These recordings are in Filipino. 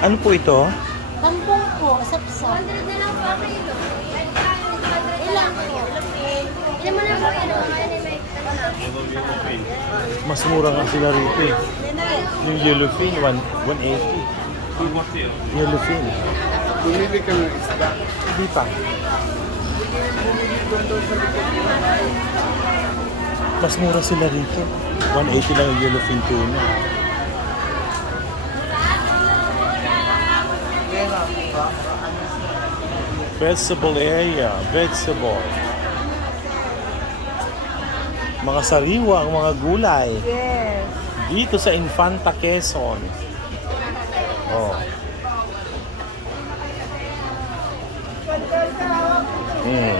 Ano po ito? Kangkong po, sapsap. 100 na lang po kilo. Ilan po? Ilan mo na po yun? Mas mura nga sila rito eh. Yung yellowfin, 180. Yellowfin. Pumili ka ng isda. Hindi pa. Mas mura sila rito. 180 lang yung yellowfin tuna. Vegetable area, vegetable. Mga sariwa, ang mga gulay. Yes. Dito sa Infanta, Quezon. Oh.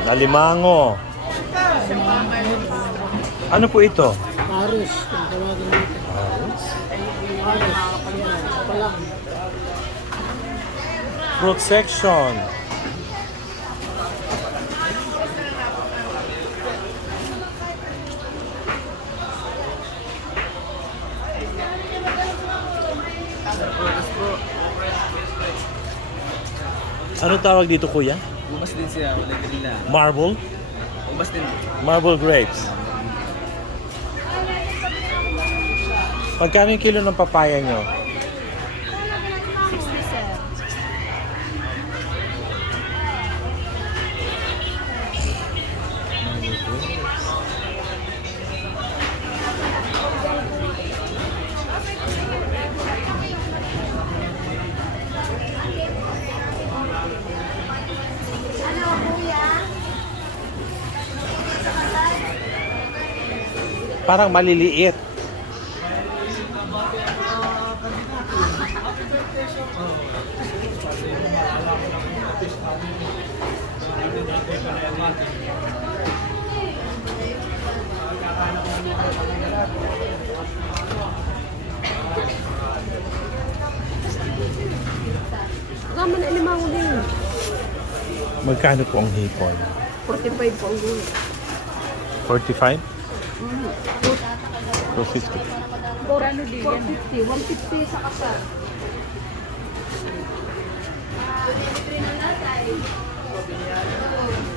Alimango. Ano po ito? Paris, kung tawagin dito. Paris? Paris. Palang. Fruit section. Ano tawag dito, kuya? Ubas din siya, wala kanila. Marble? Ubas din. Marble grapes. Magkano yung kilo ng papaya nyo? 67. Parang maliliit. Kama na limango din. Magkano po ang hipon? 45 po ang gulo. 45? 250. Ano din yan? 450, 150 sa kasar.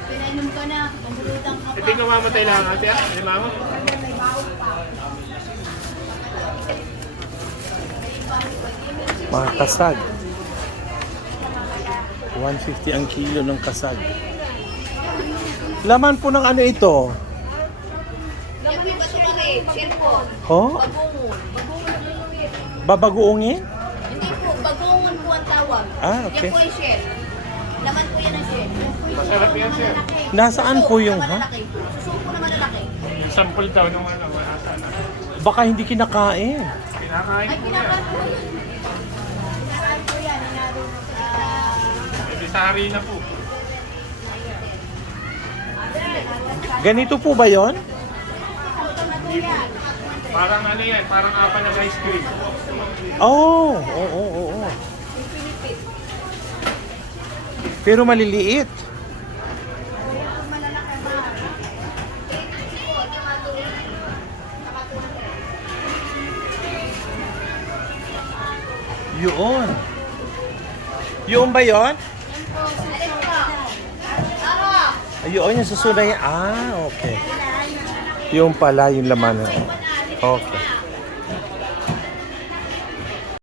Pinainom ka na. Pambulutang ka pa. Ito yung mamatay lang ate, limango. Mga kasag. 150 ang kilo ng kasag. Laman po ng ano ito? Yan po yung basurari. Share po. Oh? Bagungon. Bagungon ang luluwit. Babagoongin? Hindi po. Bagungon po ang tawag. Ah, okay. Yan po yung share. Laman po yan ang share. Yan po yung Masarap yan siya. Nasaan po yung, ha? Suso po na malalaki. Yung sample daw nung ano, wala sana. Baka hindi kinakain. Kinakain Ay, po yan. kinakaan po yan. Kinakaan po yan. Inaro sa... Ito sa harina po. Ganito po ba yon? Parang ano yan, parang apa ng ice cream. Oo, oo, oo. Pero maliliit. Yun. Yun ba yun? Ayun, yung susunod niya. Ah, okay. Yung pala, yung laman. Okay.